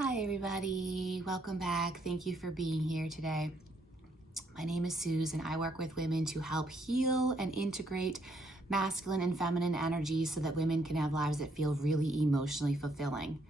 Hi everybody, welcome back. Thank you for being here today. My name is Suze and I work with women to help heal and integrate masculine and feminine energies so that women can have lives that feel really emotionally fulfilling.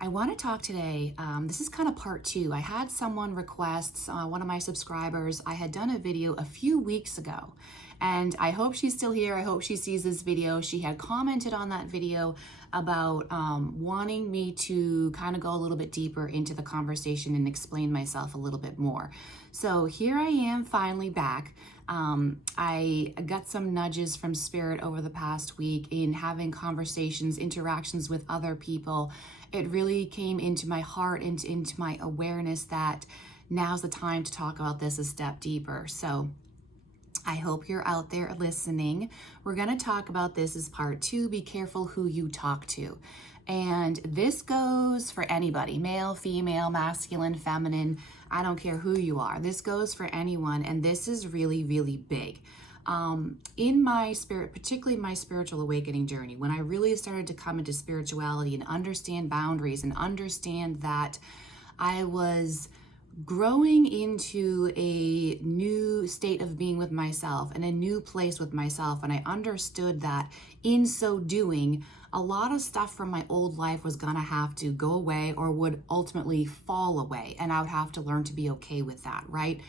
I want to talk today, this is kind of part two. I had someone request, one of my subscribers, I had done a video a few weeks ago, and I hope she's still here. I hope she sees this video. She had commented on that video about wanting me to kind of go a little bit deeper into the conversation and explain myself a little bit more. So here I am finally back. I got some nudges from Spirit over the past week in having conversations, interactions with other people. It really came into my heart and into my awareness that now's the time to talk about this a step deeper. So I hope you're out there listening. We're going to talk about this as part two. Be careful who you talk to. And this goes for anybody, male, female, masculine, feminine. I don't care who you are. This goes for anyone. And this is really, really big. In my spirit, particularly my spiritual awakening journey, when I really started to come into spirituality and understand boundaries and understand that I was growing into a new state of being with myself and a new place with myself. And I understood that in so doing, a lot of stuff from my old life was gonna have to go away or would ultimately fall away. And I would have to learn to be okay with that, right?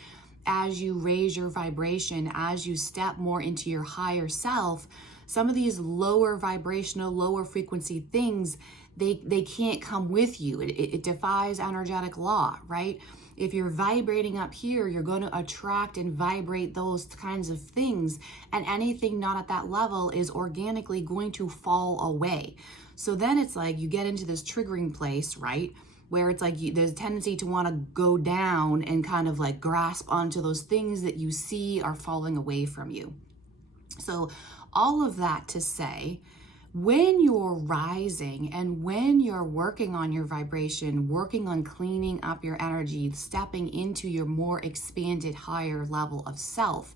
As you raise your vibration, as you step more into your higher self, some of these lower vibrational, lower frequency things, they can't come with you. It defies energetic law, right? If you're vibrating up here, you're going to attract and vibrate those kinds of things, and anything not at that level is organically going to fall away. So then it's like you get into this triggering place, right? Where it's like there's a tendency to want to go down and kind of like grasp onto those things that you see are falling away from you. So all of that to say, when you're rising and when you're working on your vibration, working on cleaning up your energy, stepping into your more expanded, higher level of self,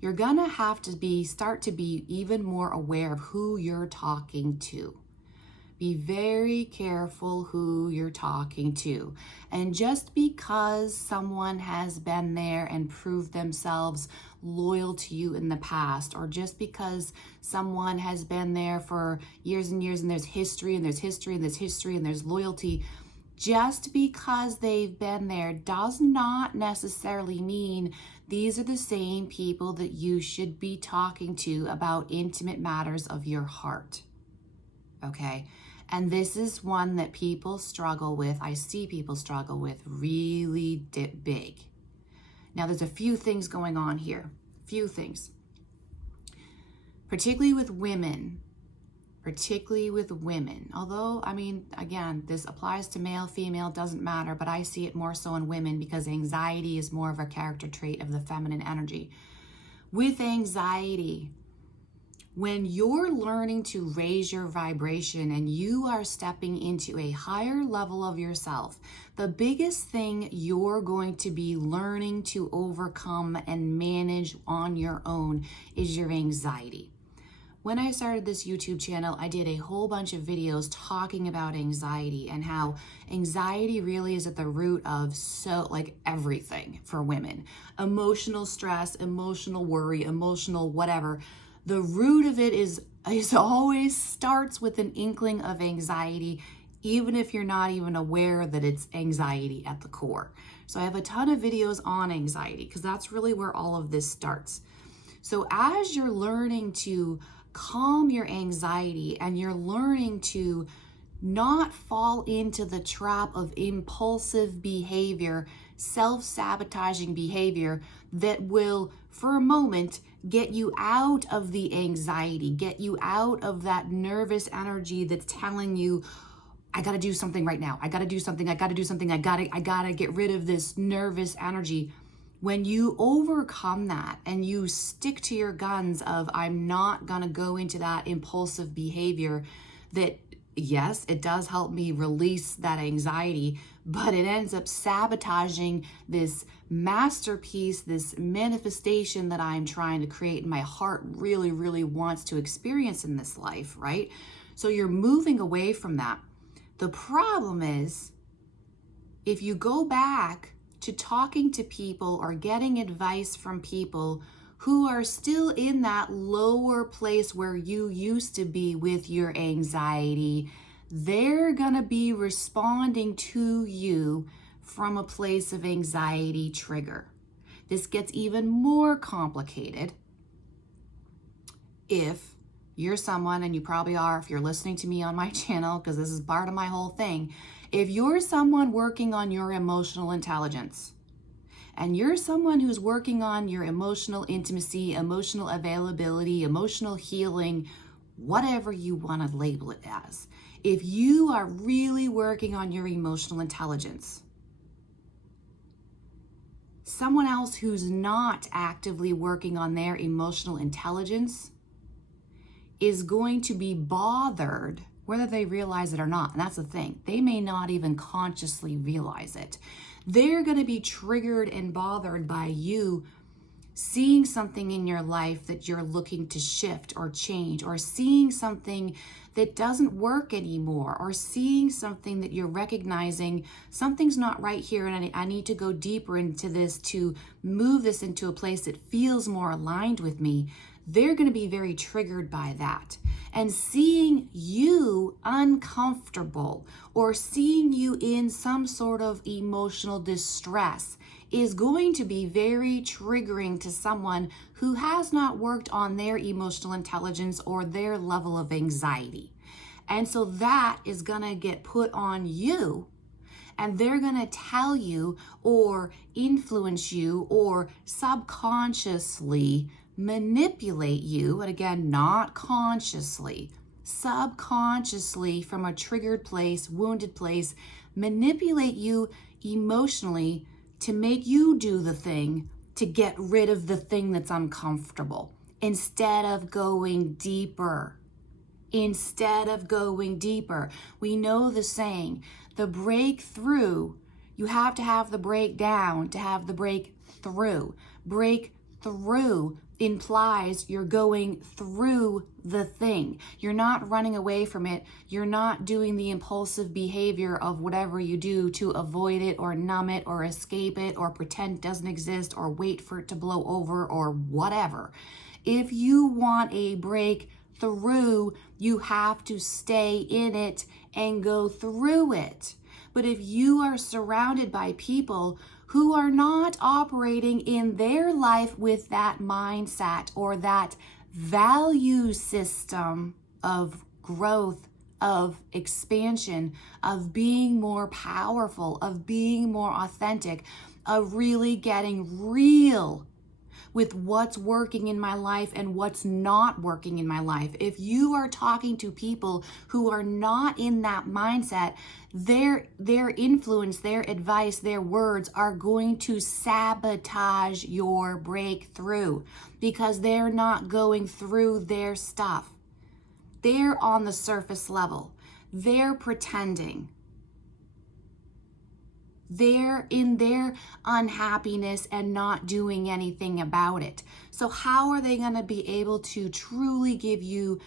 you're gonna have to start to be even more aware of who you're talking to. Be very careful who you're talking to. And just because someone has been there and proved themselves loyal to you in the past, or just because someone has been there for years and years and there's history and there's history and there's history and there's loyalty, just because they've been there does not necessarily mean these are the same people that you should be talking to about intimate matters of your heart. Okay? And this is one that people struggle with. I see people struggle with really big. Now, there's a few things going on here. Few things. Particularly with women. Although, I mean, again, this applies to male, female, doesn't matter. But I see it more so in women because anxiety is more of a character trait of the feminine energy. With anxiety, when you're learning to raise your vibration and you are stepping into a higher level of yourself, the biggest thing you're going to be learning to overcome and manage on your own is your anxiety. When I started this YouTube channel, I did a whole bunch of videos talking about anxiety and how anxiety really is at the root of everything for women. Emotional stress, emotional worry, emotional whatever. The root of it is always starts with an inkling of anxiety, even if you're not even aware that it's anxiety at the core. So I have a ton of videos on anxiety because that's really where all of this starts. So as you're learning to calm your anxiety and you're learning to not fall into the trap of impulsive behavior, self-sabotaging behavior that will, for a moment, get you out of the anxiety, get you out of that nervous energy that's telling you, I gotta do something right now. I gotta do something. I gotta get rid of this nervous energy. When you overcome that and you stick to your guns of, I'm not gonna go into that impulsive behavior that, yes, it does help me release that anxiety, but it ends up sabotaging this masterpiece, this manifestation that I'm trying to create and my heart really, really wants to experience in this life, right? So you're moving away from that. The problem is if you go back to talking to people or getting advice from people who are still in that lower place where you used to be with your anxiety, they're going to be responding to you from a place of anxiety trigger. This gets even more complicated if you're someone, and you probably are if you're listening to me on my channel, because this is part of my whole thing. If you're someone working on your emotional intelligence, and you're someone who's working on your emotional intimacy, emotional availability, emotional healing, whatever you want to label it as, if you are really working on your emotional intelligence, someone else who's not actively working on their emotional intelligence is going to be bothered whether they realize it or not. And that's the thing. They may not even consciously realize it. They're going to be triggered and bothered by you seeing something in your life that you're looking to shift or change, or seeing something that doesn't work anymore, or seeing something that you're recognizing something's not right here, and I need to go deeper into this to move this into a place that feels more aligned with me. They're going to be very triggered by that. And seeing you uncomfortable or seeing you in some sort of emotional distress is going to be very triggering to someone who has not worked on their emotional intelligence or their level of anxiety. And so that is going to get put on you, and they're going to tell you or influence you or subconsciously manipulate you, and again, not consciously, subconsciously from a triggered place, wounded place, manipulate you emotionally to make you do the thing to get rid of the thing that's uncomfortable instead of going deeper. Instead of going deeper. We know the saying, the breakthrough, you have to have the breakdown to have the breakthrough. Breakthrough implies you're going through the thing. You're not running away from it. You're not doing the impulsive behavior of whatever you do to avoid it or numb it or escape it or pretend it doesn't exist or wait for it to blow over or whatever. If you want a breakthrough, you have to stay in it and go through it. But if you are surrounded by people who are not operating in their life with that mindset or that value system of growth, of expansion, of being more powerful, of being more authentic, of really getting real with what's working in my life and what's not working in my life. If you are talking to people who are not in that mindset, their influence, their advice, their words are going to sabotage your breakthrough because they're not going through their stuff. They're on the surface level. They're pretending. They're in their unhappiness and not doing anything about it. So how are they going to be able to truly give you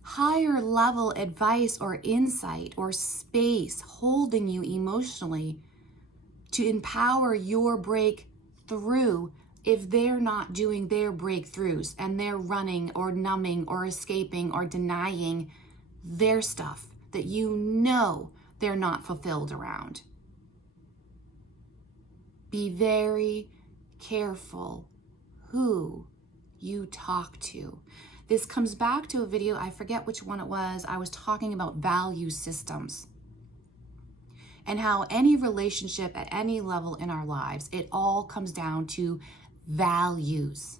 higher level advice or insight or space holding you emotionally to empower your breakthrough if they're not doing their breakthroughs and they're running or numbing or escaping or denying their stuff that you know they're not fulfilled around? Be very careful who you talk to. This comes back to a video, I forget which one it was. I was talking about value systems and how any relationship at any level in our lives, it all comes down to values.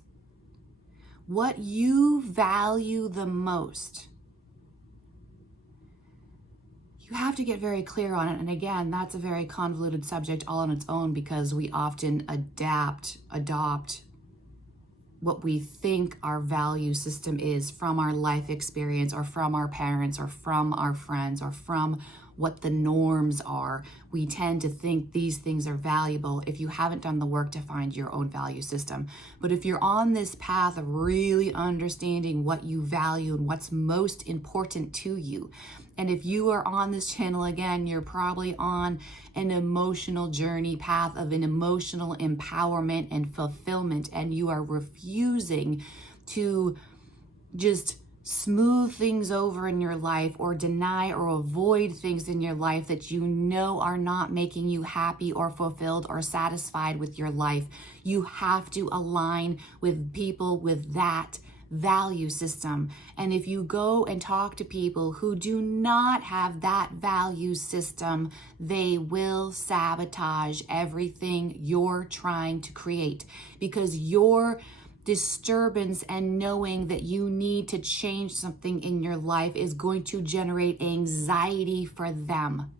What you value the most. You have to get very clear on it. And again, that's a very convoluted subject all on its own because we often adopt what we think our value system is from our life experience or from our parents or from our friends or from what the norms are. We tend to think these things are valuable if you haven't done the work to find your own value system. But if you're on this path of really understanding what you value and what's most important to you, And if you are on this channel again, you're probably on an emotional journey path of an emotional empowerment and fulfillment, and you are refusing to just smooth things over in your life or deny or avoid things in your life that you know are not making you happy or fulfilled or satisfied with your life. You have to align with people with that value system. And if you go and talk to people who do not have that value system, they will sabotage everything you're trying to create, because your disturbance and knowing that you need to change something in your life is going to generate anxiety for them.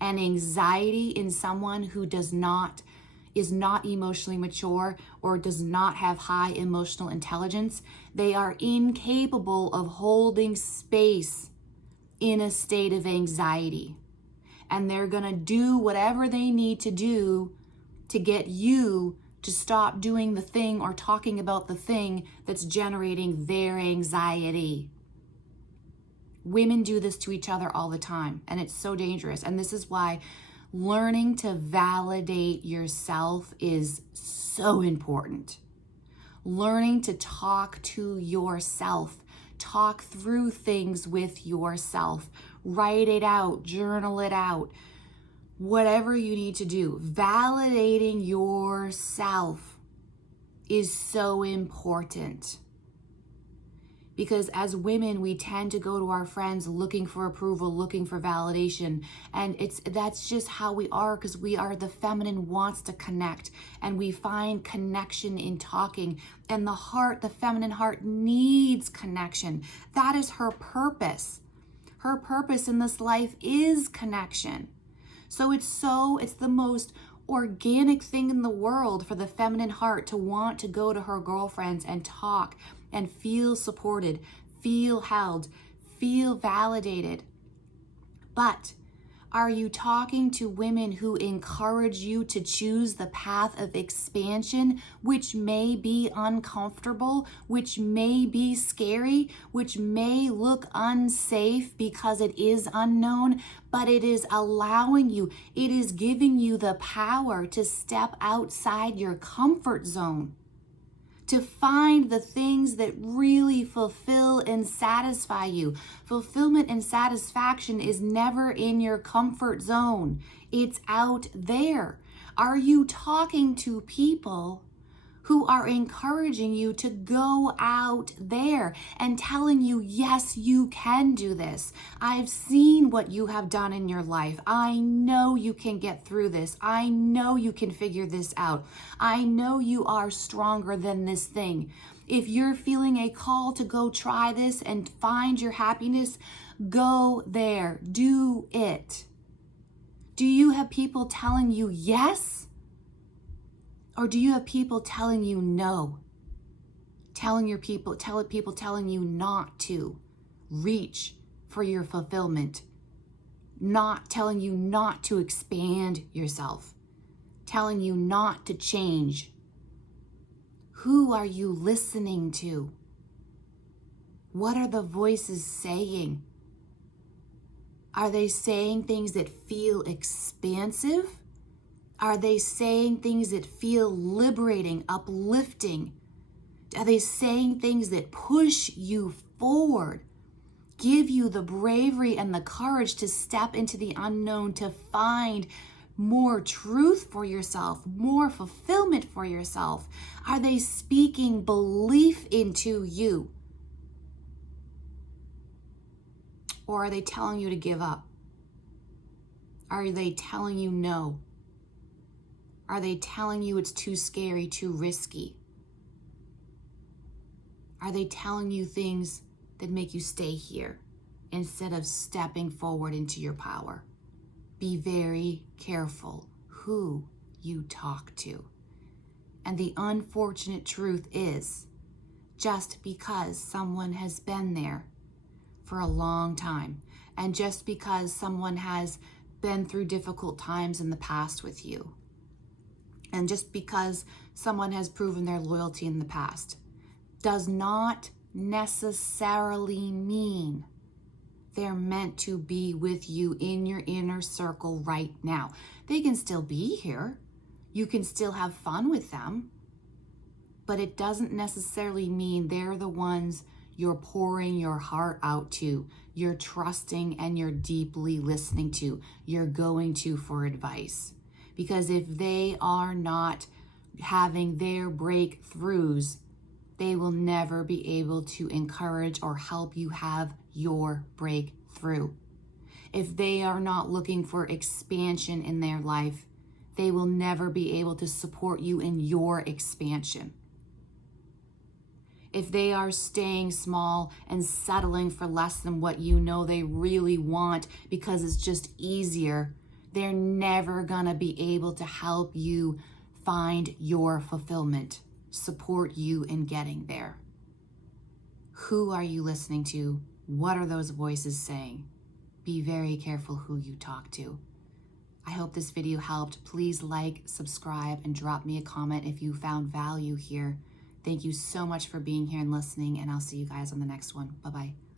And anxiety in someone who is not emotionally mature or does not have high emotional intelligence, they are incapable of holding space in a state of anxiety. And they're going to do whatever they need to do to get you to stop doing the thing or talking about the thing that's generating their anxiety. Women do this to each other all the time, and it's so dangerous. And this is why learning to validate yourself is so important. Learning to talk to yourself, talk through things with yourself, write it out, journal it out, whatever you need to do. Validating yourself is so important. Because as women, we tend to go to our friends looking for approval, looking for validation. And that's just how we are, because the feminine wants to connect. And we find connection in talking. And the feminine heart needs connection. That is her purpose. Her purpose in this life is connection. So it's the most organic thing in the world for the feminine heart to want to go to her girlfriends and talk and feel supported, feel held, feel validated. But are you talking to women who encourage you to choose the path of expansion, which may be uncomfortable, which may be scary, which may look unsafe because it is unknown, but it is allowing you, it is giving you the power to step outside your comfort zone, to find the things that really fulfill and satisfy you. Fulfillment and satisfaction is never in your comfort zone. It's out there. Are you talking to people who are encouraging you to go out there and telling you, yes, you can do this. I've seen what you have done in your life. I know you can get through this. I know you can figure this out. I know you are stronger than this thing. If you're feeling a call to go try this and find your happiness, go there. Do it. Do you have people telling you yes? Or do you have people telling you no? Telling people telling you not to reach for your fulfillment, not telling you not to expand yourself, telling you not to change. Who are you listening to? What are the voices saying? Are they saying things that feel expansive? Are they saying things that feel liberating, uplifting? Are they saying things that push you forward, give you the bravery and the courage to step into the unknown, to find more truth for yourself, more fulfillment for yourself? Are they speaking belief into you? Or are they telling you to give up? Are they telling you no? Are they telling you it's too scary, too risky? Are they telling you things that make you stay here instead of stepping forward into your power? Be very careful who you talk to. And the unfortunate truth is, just because someone has been there for a long time, and just because someone has been through difficult times in the past with you, and just because someone has proven their loyalty in the past, does not necessarily mean They're meant to be with you in your inner circle right now. They can still be here. You can still have fun with them, but it doesn't necessarily mean they're the ones you're pouring your heart out to, you're trusting and you're deeply listening to, you're going to for advice. Because if they are not having their breakthroughs, they will never be able to encourage or help you have your breakthrough. If they are not looking for expansion in their life, they will never be able to support you in your expansion. If they are staying small and settling for less than what you know they really want because it's just easier, they're never gonna be able to help you find your fulfillment, support you in getting there. Who are you listening to? What are those voices saying? Be very careful who you talk to. I hope this video helped. Please like, subscribe, and drop me a comment if you found value here. Thank you so much for being here and listening, and I'll see you guys on the next one. Bye-bye.